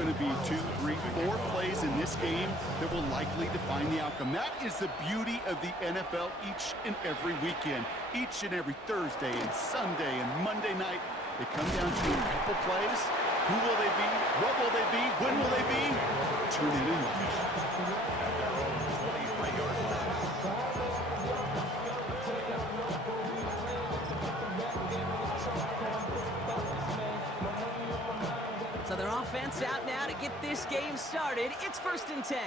going to be 2, 3, 4 plays in this game that will likely define the outcome. That is the beauty of the NFL each and every weekend. Each and every Thursday and Sunday and Monday night, they come down to a couple plays. Who will they be? What will they be? When will they be? Tune in and watch. So their offense out now to get this game started. It's 1st and 10.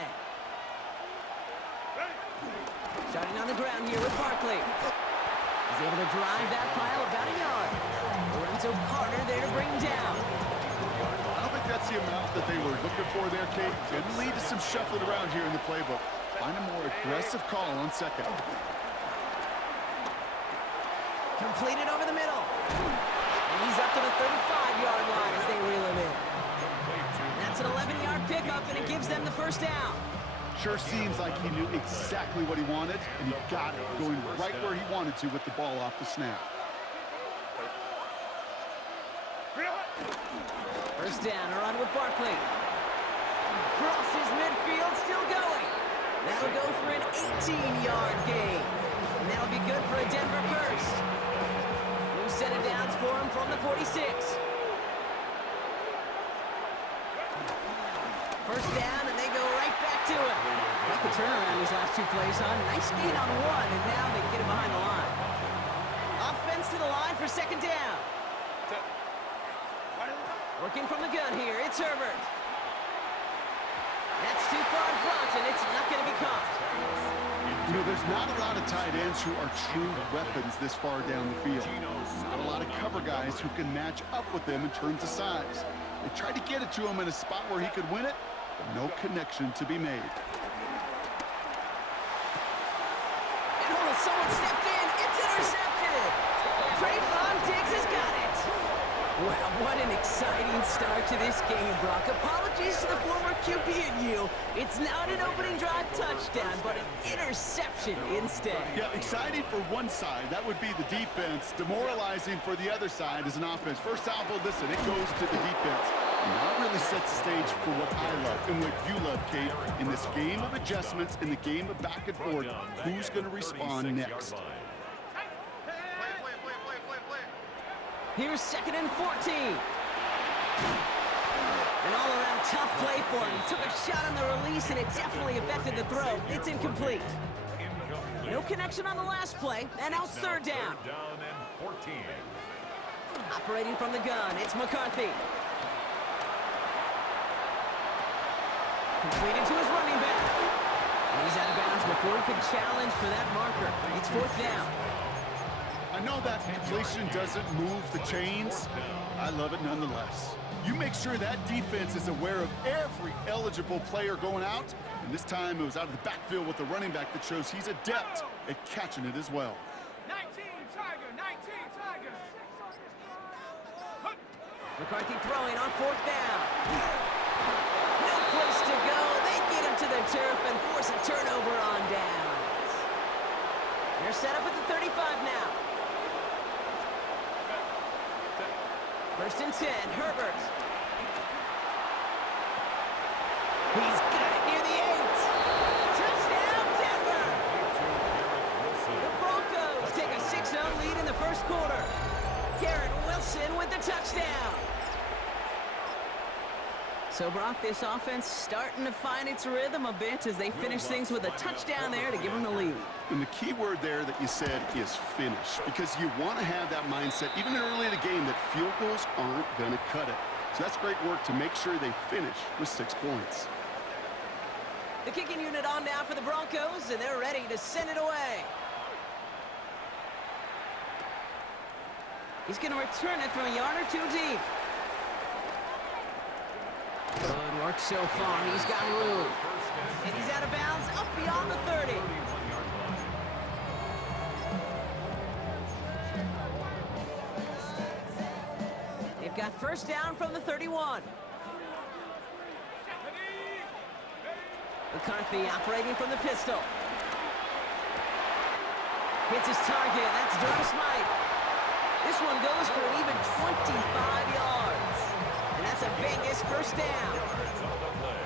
Starting on the ground here with Barkley. He's able to drive that pile about a yard. Lorenzo Carter there to bring down. I don't think that's the amount that they were looking for there, Kate. It lead to some shuffling around here in the playbook. Find a more aggressive call on second. Completed over the middle. And he's up to the 35-yard line as they reel him in. That's an 11-yard pickup, and it gives them the first down. Sure seems like he knew exactly what he wanted, and he got it, going right where he wanted to with the ball off the snap. First down, a run with Barkley. Crosses midfield, still going. That'll go for an 18-yard gain. And that'll be good for a Denver first. New set of downs for him from the 46. First down, and they go right back to it. Got the turnaround these last 2 plays on. Nice gain on 1, and now they get him behind the line. Offense to the line for second down. Working from the gun here, it's Herbert. That's too far in front, and it's not going to be caught. You know, there's not a lot of tight ends who are true weapons this far down the field. Not a lot of cover guys who can match up with them in terms of size. They tried to get it to him in a spot where he could win it, but no connection to be made. And someone stepped in. It's intercepted. Trayvon Diggs has got it. Wow, what an exciting start to this game, Brock. Apologies to the former QB and you. It's not an opening drive touchdown, but an interception instead. Yeah, exciting for one side. That would be the defense. Demoralizing for the other side as an offense. First salvo, listen, it goes to the defense. And that really sets the stage for what I love and what you love, Kate. In this game of adjustments, in the game of back and forth, who's going to respond next? Here's 2nd and 14. An all-around tough play for him. He took a shot on the release, and it definitely affected the throw. It's incomplete. No connection on the last play, and now it's 3rd down. Operating from the gun, it's McCarthy. Completed to his running back. And he's out of bounds before he could challenge for that marker. It's 4th down. I know that completion doesn't move the chains. I love it nonetheless. You make sure that defense is aware of every eligible player going out. And this time it was out of the backfield with the running back that shows he's adept at catching it as well. 19 Tiger, 19 Tiger. McCarthy throwing on 4th down. No place to go. They get him to the turf and force a turnover on downs. They're set up at the 35 now. 1st and 10, Herbert. He's got it near the 8. Touchdown, Denver! The Broncos take a 6-0 lead in the first quarter. Garrett Wilson with the touchdown. So, Brock, this offense starting to find its rhythm a bit as they finish things with a touchdown there to give them the lead. And the key word there that you said is finish, because you want to have that mindset, even early in the game, that field goals aren't going to cut it. So that's great work to make sure they finish with 6 points. The kicking unit on now for the Broncos, and they're ready to send it away. He's going to return it from a yard or 2 deep. Good work so far. He's got room. And he's out of bounds up beyond the 30. They've got first down from the 31. McCarthy operating from the pistol. Hits his target. That's Durham Smythe. This one goes for an even 25 yards. And that's a Vegas first down.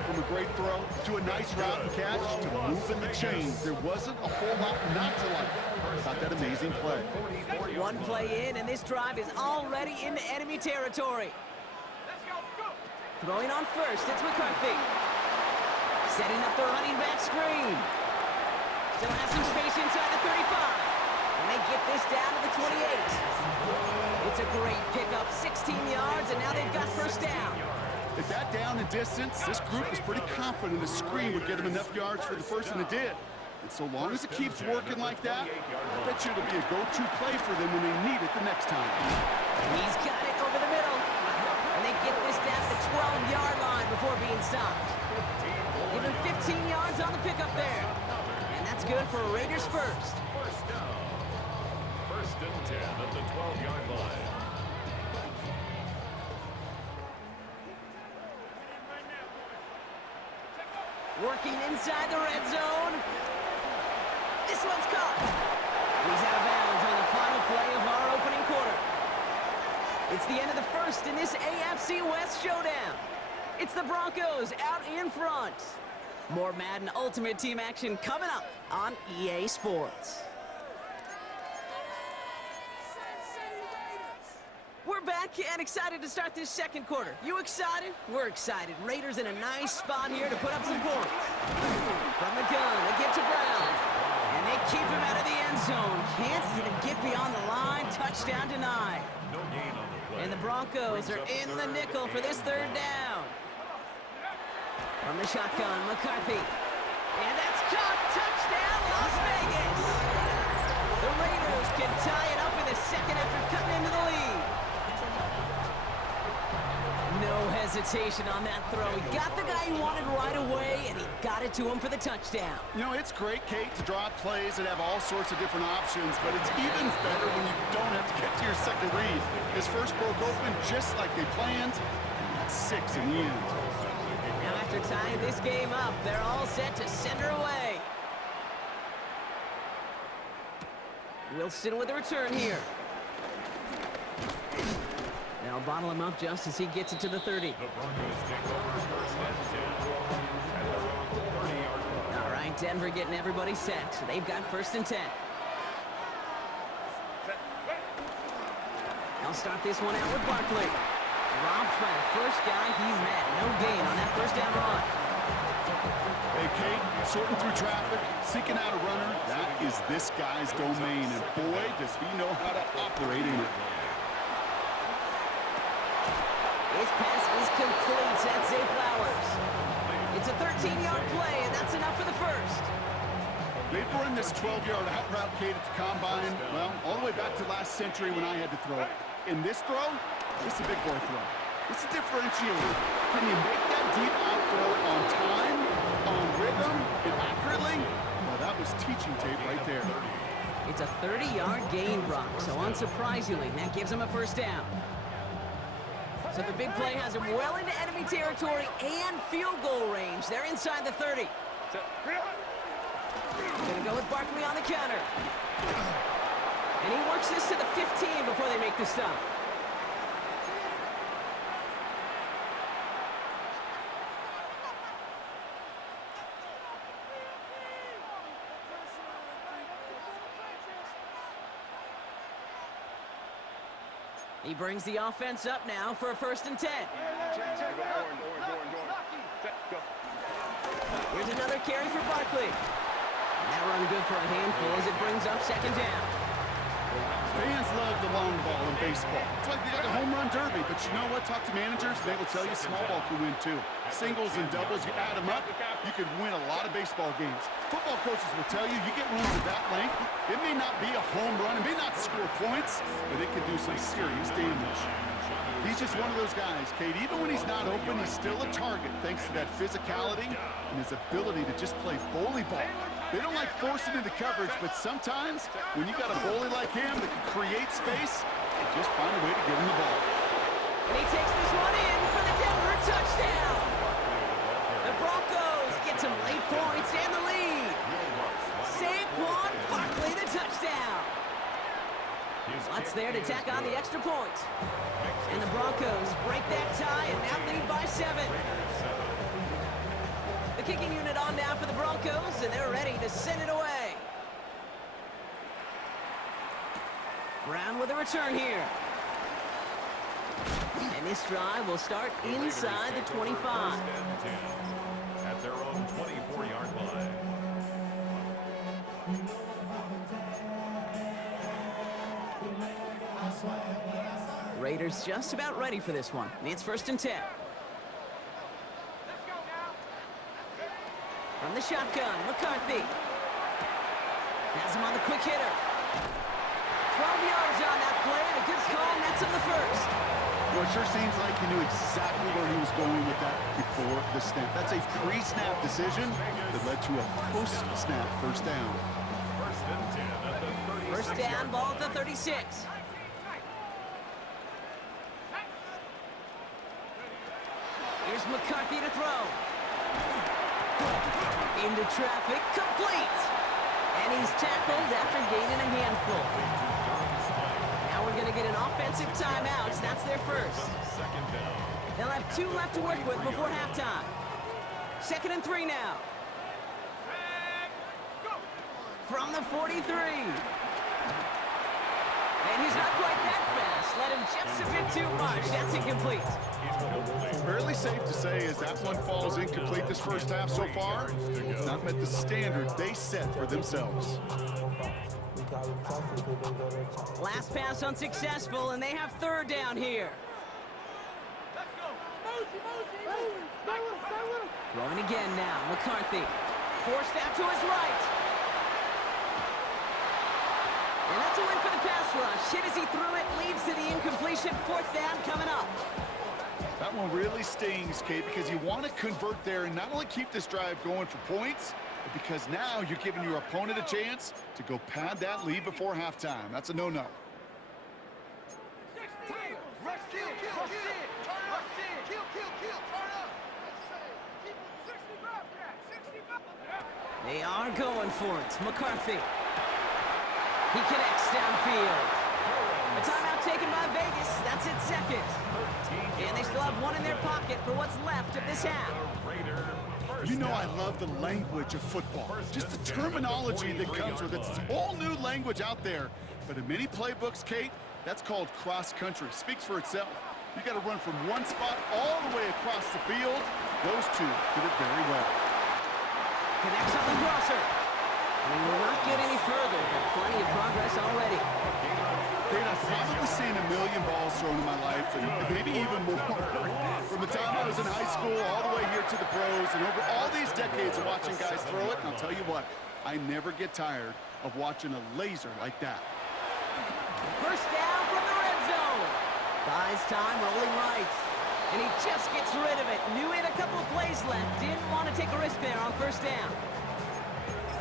From a great throw to a nice route and catch to moving the chains, there wasn't a whole lot not to like about that amazing play. One play in, and this drive is already into enemy territory. Let's go, go. Throwing on first, it's McCarthy. Setting up the running back screen. Still has some space inside the 35. And they get this down to the 28. It's a great pickup, 16 yards, and now they've got first down. At that down and distance, this group was pretty confident the screen would get them enough yards for the first, and it did. And so long as it keeps working like that, I bet you it'll be a go-to play for them when they need it the next time. He's got it over the middle. And they get this down to the 12-yard line before being stopped. Give him 15 yards on the pickup there. And that's good for Raiders first. First down. First and 10 at the 12-yard line. Working inside the red zone. This one's caught. He's out of bounds on the final play of our opening quarter. It's the end of the first in this AFC West showdown. It's the Broncos out in front. More Madden Ultimate Team action coming up on EA Sports. We're back and excited to start this second quarter. You excited? We're excited. Raiders in a nice spot here to put up some points. From the gun, they give to Brown. And they keep him out of the end zone. Can't even get beyond the line. Touchdown denied. No gain on the play. And the Broncos are in the nickel for this third down. From the shotgun, McCarthy. And that's caught. Touchdown, Las Vegas. The Raiders can tie it up in the second after cutting into the lead. No hesitation on that throw. He got the guy he wanted right away, and he got it to him for the touchdown. You know, it's great, Kate, to draw plays and have all sorts of different options, but it's even better when you don't have to get to your second read. His first broke open just like they planned, and that's 6 in the end. Now after tying this game up, they're all set to send her away. Wilson with a return here. Now bottle him up just as he gets it to the 30. The Broncos take over first and 10 at their own 30-yard line. All right, Denver getting everybody set. So they've got first and 10. They'll start this one out with Barkley. Dropped by the first guy he's met. No gain on that first down run. Hey, Kate, sorting through traffic, seeking out a runner, that is this guy's domain, and boy, does he know how to operate in it. His pass is complete. That's Zay Flowers. It's a 13-yard play, and that's enough for the first. They've run this 12-yard out route, Kate, at the combine, well, all the way back to last century when I had to throw it. In this throw, it's a big boy throw. It's a differentiator. Can you make that deep out throw on time, on rhythm, and accurately? Well, that was teaching tape right there. It's a 30-yard gain, Brock, so unsurprisingly, that gives him a first down. So the big play has him well into enemy territory and field goal range. They're inside the 30. Gonna go with Barkley on the counter. And he works this to the 15 before they make the stop. He brings the offense up now for a first and 10. Here's another carry for Barkley. And that run good for a handful as it brings up second down. Fans love the long ball in baseball. It's like they got the home run derby, but you know what? Talk to managers, they will tell you small ball can win too. Singles and doubles, you add them up, you could win a lot of baseball games. Football coaches will tell you, you get runs of that length, it may not be a home run, it may not score points, but it can do some serious damage. He's just one of those guys, Kate. Even when he's not open, he's still a target thanks to that physicality and his ability to just play bully ball. They don't like forcing into coverage, but sometimes when you got a bully like him that can create space, you just find a way to get him the ball. And he takes this one in for the Denver touchdown. The Broncos get some late points and the lead. Saquon Barkley, the touchdown. What's there to tack on the extra point? And the Broncos break that tie and now lead by 7. The kicking unit on now for the Broncos, and they're ready to send it away. Brown with a return here. And this drive will start inside the 25. At their own 24-yard line. Raiders just about ready for this one. It's 1st and 10. Let's go now. From the shotgun, McCarthy. Has him on the quick hitter. 12 yards on that play, and a good call, and that's on the first. Well, it sure seems like he knew exactly where he was going with that before the snap. That's a pre-snap decision that led to a post-snap first down. 1st and 10 at the 36. First down, ball at the 36. Here's McCarthy to throw. Into traffic, complete. And he's tackled after gaining a handful. Now we're going to get an offensive timeout. That's their first. Second down. They'll have 2 left to work with before halftime. 2nd and 3 now. From the 43. And he's not quite that fast. Let him just a bit too much. That's incomplete. Fairly safe to say as that one falls incomplete this first half so far, it's not met the standard they set for themselves. Last pass unsuccessful, and they have 3rd down here. Throwing again now, McCarthy. Forced out to his right. And that's a win for the pass rush. Hit as he threw it, leads to the incompletion. 4th down coming up. That one really stings, Kate, because you want to convert there and not only keep this drive going for points, but because now you're giving your opponent a chance to go pad that lead before halftime. That's a no-no. They are going for it. McCarthy. He connects downfield. A timeout taken by Vegas. That's its 2nd. And they still have 1 in their pocket for what's left of this half. You know I love the language of football. Just the terminology that comes with it. It's a whole new language out there. But in many playbooks, Kate, that's called cross-country. Speaks for itself. You got to run from one spot all the way across the field. Those two did it very well. Connects on the crosser. We will not get any further, but plenty of progress already. Kate, I've probably seen a million balls thrown in my life, and maybe even more. From the time I was in high school all the way here to the pros, and over all these decades of watching guys throw it, and I'll tell you what, I never get tired of watching a laser like that. First down from the red zone. Buys time, rolling right. And he just gets rid of it. Knew he had a couple of plays left. Didn't want to take a risk there on first down.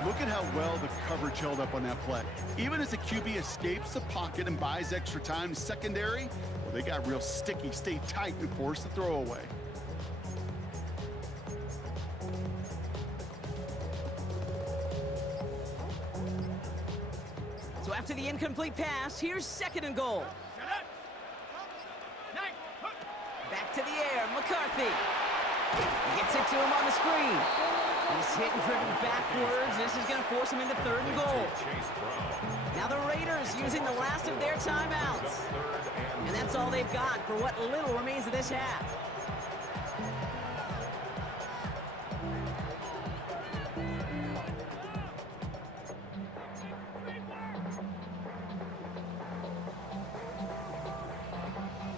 Look at how well the coverage held up on that play. Even as the QB escapes the pocket and buys extra time secondary, well, they got real sticky, stay tight, and force the throw away. So after the incomplete pass, here's 2nd and goal. Back to the air, McCarthy. Gets it to him on the screen. He's hit and driven backwards. This is going to force him into 3rd and goal. Now the Raiders using the last of their timeouts. And that's all they've got for what little remains of this half.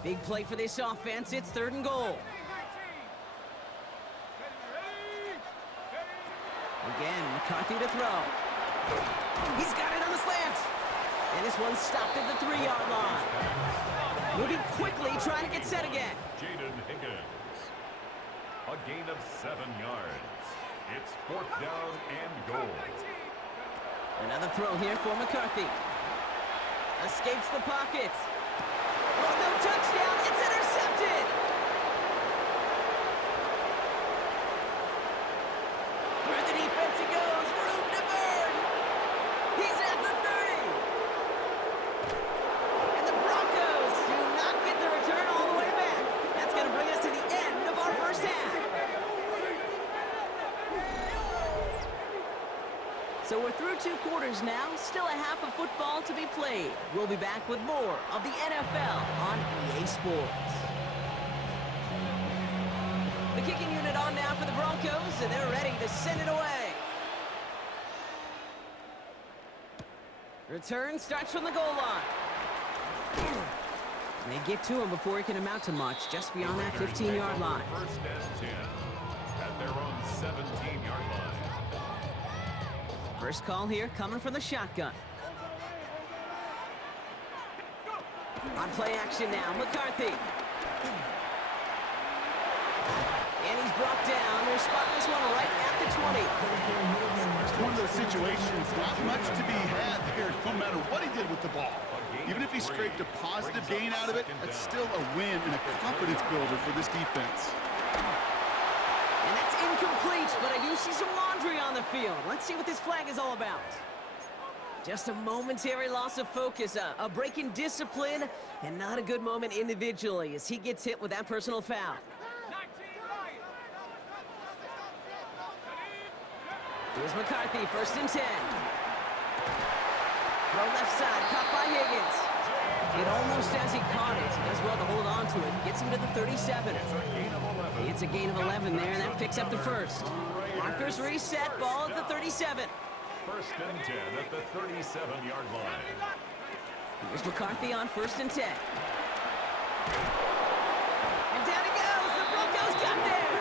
Big play for this offense. It's 3rd and goal. Again, McCarthy to throw. He's got it on the slant. And this one stopped at the 3-yard line. Moving quickly, trying to get set again. Jaden Higgins. A gain of 7 yards. It's 4th down and goal. Another throw here for McCarthy. Escapes the pocket. Oh, no touchdown. It's intercepted. Through the defense it goes. Room to burn. He's at the 30. And the Broncos do not get the return all So we're through 2 quarters now, still a half of football to be played. We'll be back with more of the NFL on EA Sports. The kicking unit on now for the Broncos, and they're ready to send it away. Return starts from the goal line. They get to him before he can amount to much, just beyond that 15-yard line. First and 10 at their own 17-yard line. First call here coming from the shotgun. On play action now, McCarthy. And he's brought down. They're spotting this one right at the 20. It's one of those situations, not much to be had there, no matter what he did with the ball. Even if he scraped a positive gain out of it, that's still a win and a confidence builder for this defense. And that's incomplete, but I do see some laundry on the field. Let's see what this flag is all about. Just a momentary loss of focus, a break in discipline, and not a good moment individually as he gets hit with that personal foul. Here's McCarthy, first and 10. Throw left side, caught by Higgins. It almost as he caught it. He does well to hold on to it. Gets him to the 37. It's a gain of 11 there, and that picks up the first. Markers reset, ball at the 37. First and 10 at the 37-yard line. Here's McCarthy on first and 10. And down he goes. The Broncos got there.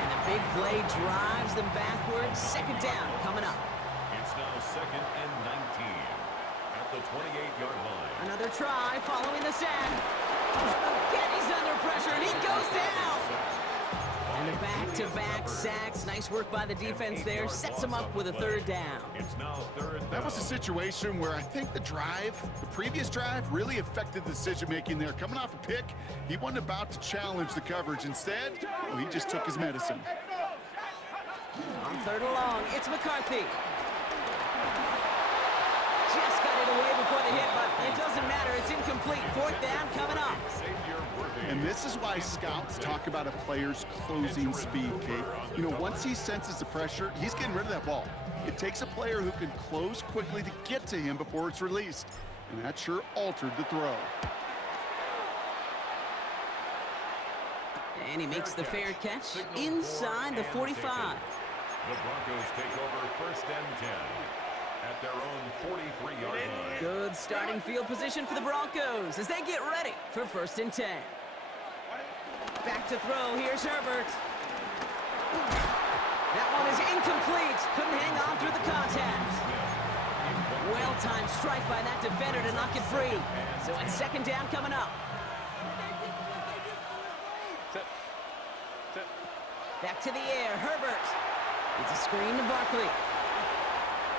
And the big play drives them backwards. Second down coming up. It's now second and 19 at the 28-yard line. Another try following the sack. Again, he's under pressure, and he goes down. And the back-to-back sacks. Nice work by the defense there. Sets him up with a third down. It's now third down. That was a situation where I think the previous drive, really affected the decision-making there. Coming off a pick, he wasn't about to challenge the coverage. Instead, well, he just took his medicine. On third and long, it's McCarthy. Just got it away before the hit, but it doesn't matter. It's incomplete. Fourth down coming up. And this is why scouts talk about a player's closing speed, Kate. You know, once he senses the pressure, he's getting rid of that ball. It takes a player who can close quickly to get to him before it's released. And that sure altered the throw. And he makes the fair catch inside the 45. The Broncos take over first and 10 at their own 43-yard line. Good starting field position for the Broncos as they get ready for first and 10. Back to throw. Here's Herbert. That one is incomplete. Couldn't hang on through the contact. Well-timed strike by that defender to knock it free. So it's second down coming up. Back to the air. Herbert. It's a screen to Barkley.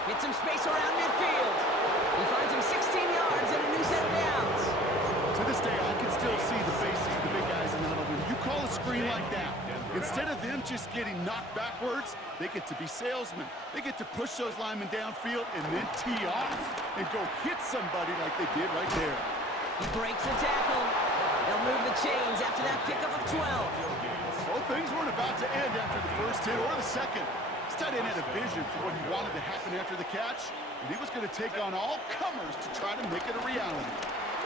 Gets some space around midfield. He finds him 16 yards and a new set of downs. To this day, I can still see the faces of the big guys in the huddle. When you call a screen like that, instead of them just getting knocked backwards, they get to be salesmen. They get to push those linemen downfield and then tee off and go hit somebody like they did right there. He breaks the tackle. They'll move the chains after that pickup of 12. Well, things weren't about to end after the first hit or the second. This tight end had a vision for what he wanted to happen after the catch, and he was going to take on all comers to try to make it a reality.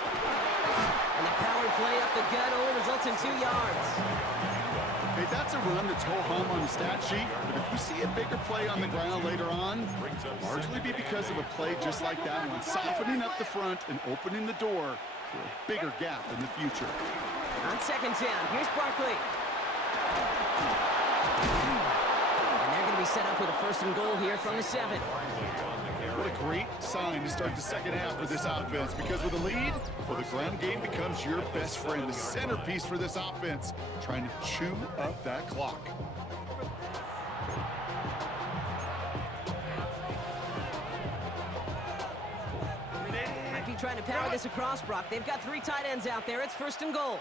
And the power play up the gut only results in 2 yards. Hey, that's a run that's ho-hum on the stat sheet, but if you see a bigger play on the ground later on, it'll largely be because of a play just like that one, softening up the front and opening the door for a bigger gap in the future. On second down, here's Barkley. And they're going to be set up with a first and goal here from the 7. What a great sign to start the second half for this offense, because with a lead, well, the ground game becomes your best friend, the centerpiece for this offense, trying to chew up that clock. Might be trying to power this across, Brock. They've got 3 tight ends out there. It's first and goal.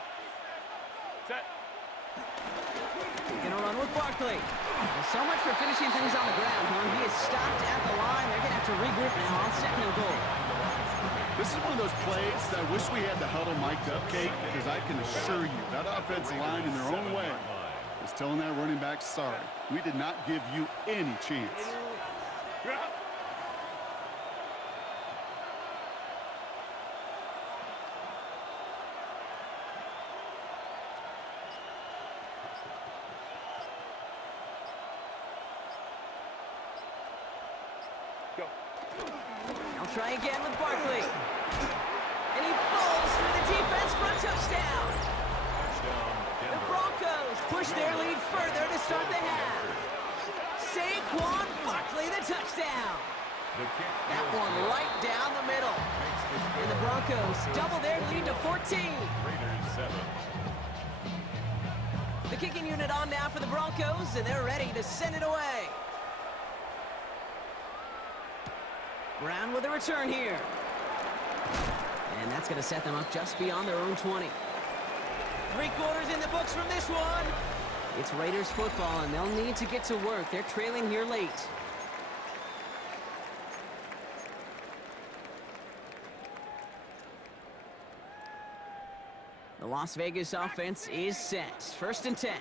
Gonna run with Barkley. Well, so much for finishing things on the ground, huh? He is stopped at the line. They're gonna have to regroup now on second and goal. This is one of those plays that I wish we had the huddle mic'd up, Kate, because I can assure you that offensive line in their own way is telling that running back, sorry, we did not give you any chance. I'll try again with Barkley. And he bowls through the defense for a touchdown. The Broncos push their lead further to start the half. Saquon Barkley, the touchdown. That one right down the middle. And the Broncos double their lead to 14. Raiders 7. The kicking unit on now for the Broncos, and they're ready to send it away. Brown with a return here. And that's going to set them up just beyond their own 20. 3 quarters in the books from this one. It's Raiders football, and they'll need to get to work. They're trailing here late. The Las Vegas offense is set. 1st and 10.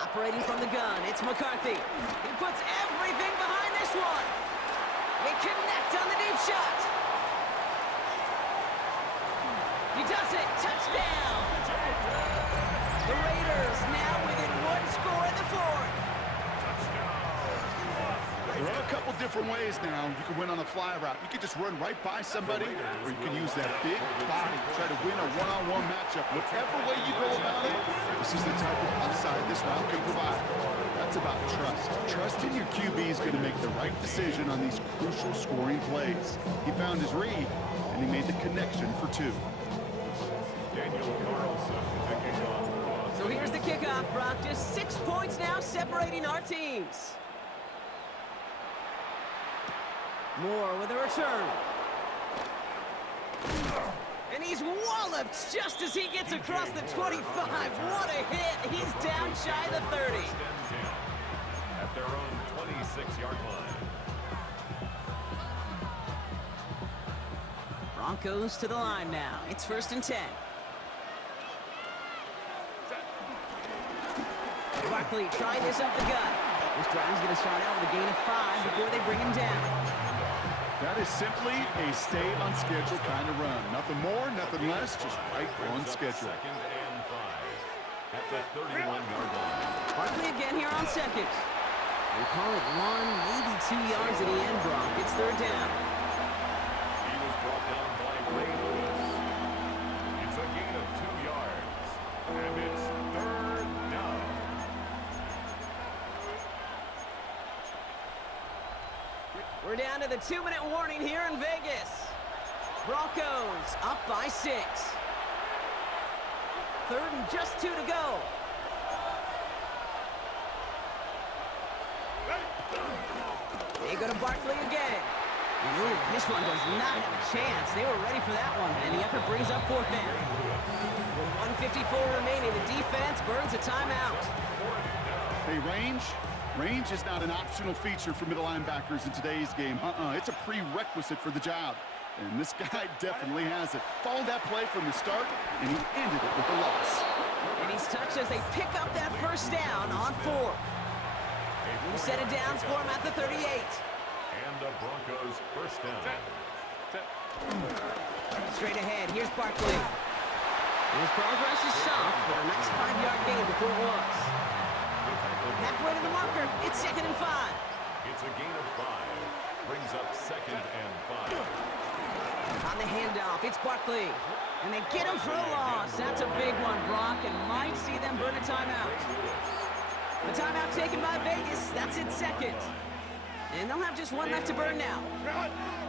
Operating from the gun, it's McCarthy. He puts everything behind this one. They connect on the deep shot. He does it. Touchdown. The Raiders now within 1 score in the 4th. There are a couple different ways now. You can win on a fly route. You can just run right by somebody, or you can use that big body, try to win a one-on-one matchup. Whatever way you go about it, this is the type of upside this route can provide. That's about trust. Trusting your QB is going to make the right decision on these crucial scoring plays. He found his read, and he made the connection for 2. Daniel Carlson picking off. So here's the kickoff, Brock. Just 6 points now separating our teams. Moore with a return. And he's walloped just as he gets across the 25. What a hit. He's down shy of the 30. At their own 26-yard line. Broncos to the line now. It's 1st and 10. Barkley trying this up the gut. This drive's going to start out with a gain of 5 before they bring him down. That is simply a stay-on-schedule kind of run. Nothing more, nothing less, just right on schedule. 2nd and 5 at the 31-yard line. Barkley again here on 2nd. We'll call it 1, maybe 2 yards at the end, Brock. It's 3rd down. He was brought down by Ray Lewis. It's a gain of 2 yards, and it's 3rd down. We're down to the 2-minute warning here in Vegas. Broncos up by 6. 3rd and just 2 to go. They go to Barkley again. And ooh, this one does not have a chance. They were ready for that one. And the effort brings up 4th down. With 1:54 remaining, the defense burns a timeout. Hey, range is not an optional feature for middle linebackers in today's game. It's a prerequisite for the job. And this guy definitely has it. Followed that play from the start, and he ended it with a loss. And he's touched as they pick up that 1st down on 4th. New set of downs for him at the 38. And the Broncos 1st down. Straight ahead, here's Barkley. His progress is soft, but a nice 5-yard gain before it was. Halfway to the marker, it's 2nd and 5. It's a gain of 5. Brings up 2nd and 5. On the handoff, it's Barkley. And they get him for a loss. That's a big one, Brock, and might see them burn a timeout. The timeout taken by Vegas. That's its 2nd. And they'll have just 1 left to burn now.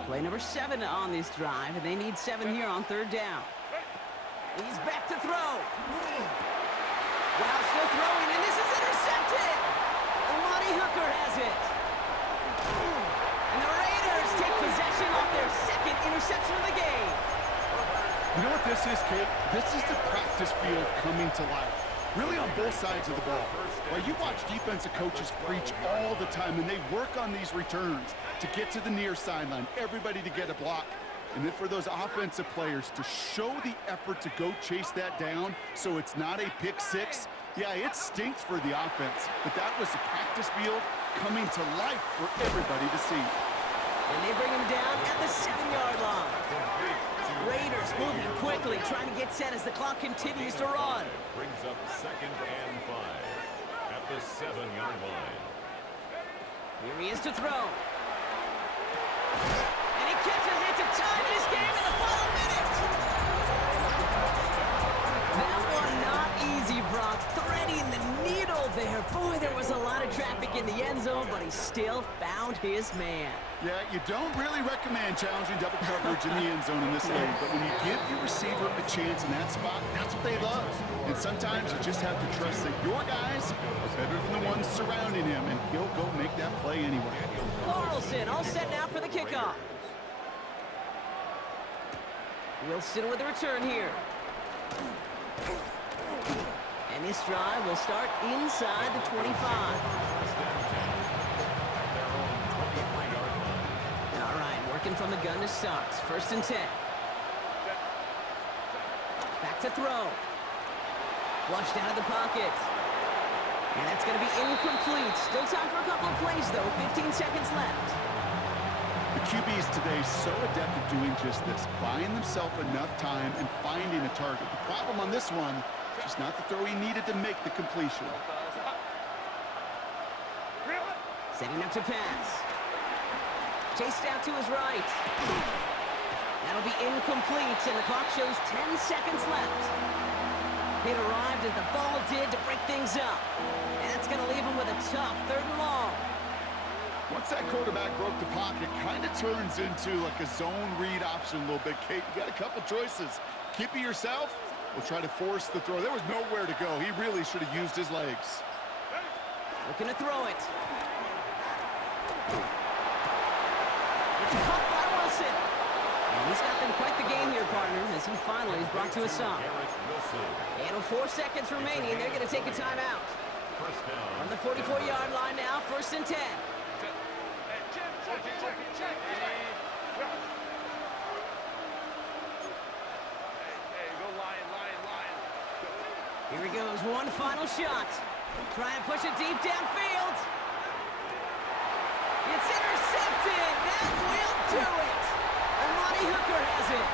Play number 7 on this drive, and they need 7 here on 3rd down. He's back to throw. Wow, still throwing, and this is intercepted. Amani Hooker has it. And the Raiders take possession of their 2nd interception of the game. You know what this is, Kate? This is the practice field coming to life. Really on both sides of the ball. While you watch defensive coaches preach all the time, and they work on these returns to get to the near sideline, everybody to get a block. And then for those offensive players to show the effort to go chase that down so it's not a pick 6, Yeah, it stinks for the offense, but that was the practice field coming to life for everybody to see. And they bring him down at the 7-yard line. Raiders moving quickly, trying to get set as the clock continues to run. Brings up 2nd and 5 at the 7-yard line. Here he is to throw. And he catches it to tie this game in the final minute. That one not easy, Brock. Threading the needle there. Boy, there was a lot of traffic in the end zone, but he still found his man. Yeah, you don't really recommend challenging double coverage in the end zone in this game, but when you give your receiver a chance in that spot, that's what they love. And sometimes you just have to trust that your guys are better than the ones surrounding him, and he'll go make that play anyway. Carlson all set now for the kickoff. Wilson with the return here. And this drive will start inside the 25. All right, working from the gun to start. 1st and 10. Back to throw. Flushed out of the pocket. And that's going to be incomplete. Still time for a couple of plays, though. 15 seconds left. The QBs today so adept at doing just this, buying themselves enough time and finding a target. The problem on this one, just not the throw he needed to make the completion. Setting up to pass. Chased out to his right. That'll be incomplete, and the clock shows 10 seconds left. It arrived as the ball did to break things up. And that's going to leave him with a tough 3rd and long. Once that quarterback broke the pocket, kind of turns into like a zone read option a little bit. Kate, you got a couple choices. Keep it yourself, or try to force the throw. There was nowhere to go. He really should have used his legs. Looking to throw it. It's caught by Wilson. And he's got them quite the game here, partner, as he finally is brought to a stop. And with 4 seconds remaining, they're going to take a timeout. On the 44-yard line now, 1st and 10. Here he goes, one final shot. Try and push it deep downfield. It's intercepted. That will do it. And Ronnie Hooker has it.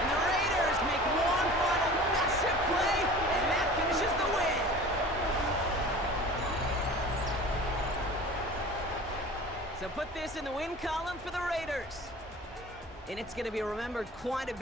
And the Raiders make one final massive play, and that finishes the win. So put this in the win column for the Raiders. And it's going to be remembered quite a bit.